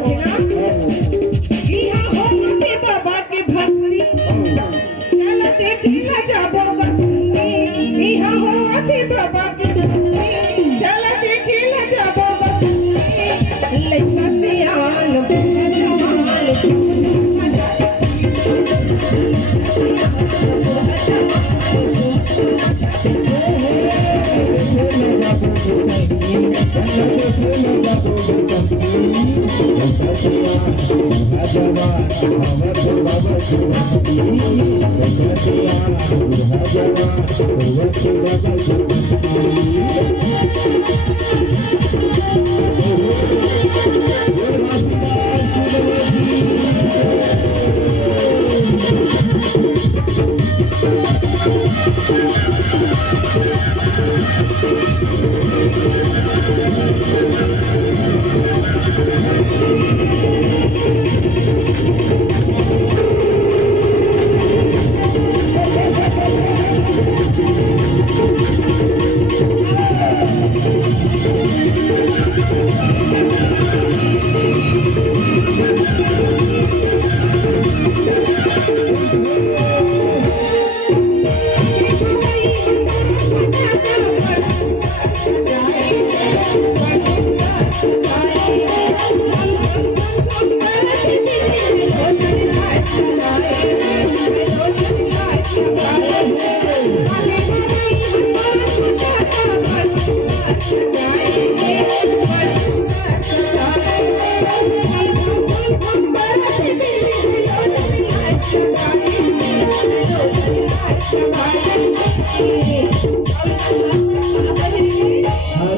थे ना यहाँ हो थे बाबा के भक्ति चल देखिला जाबो बसंती यहाँ हो थे बाबा के भक्ति चल देखिला जाबो बसंती लइका सियान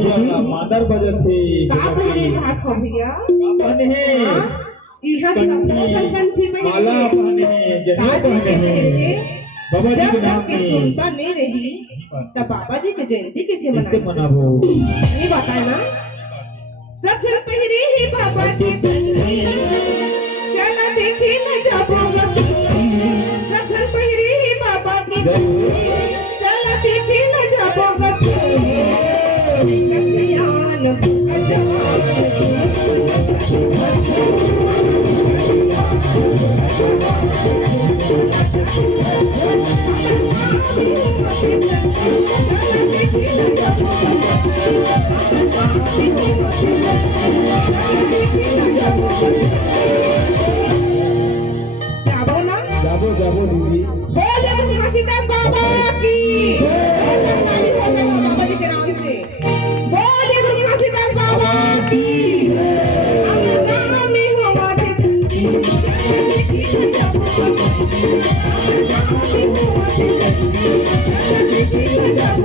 जवान मादर बजत थी का बहरे भात हो भैया बहने इहा सब कंठी में माला बहने जनेऊ बहने बाबा जी जब के नाम तक के में सुनता नहीं रही तब बाबा जी की जयंती कैसे कैसे मनाए मनाबो ये बताए ना सब जन पहरे ही बाबा के कंठी चला देखी न जाबो बसंती सब जन पहरे ही बाबा के कंठी चला देखी न जाबो बसंती कसियान जाबो ना जाबो जाबो दीदी बोल जब घासीदास बाबा की ताली हो जाओ बाबा जी के नाम से बोल जब घासीदास बाबा की अंगनामी हवा के झंडी देखी न जाबो अंगनामी हवा के झंडी देखी न जाबो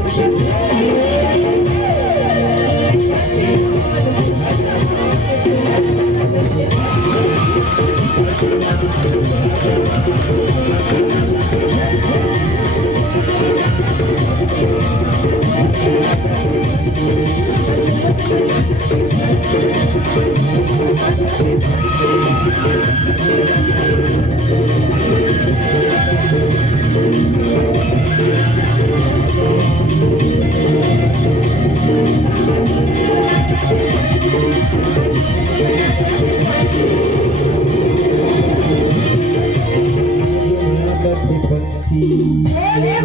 बहने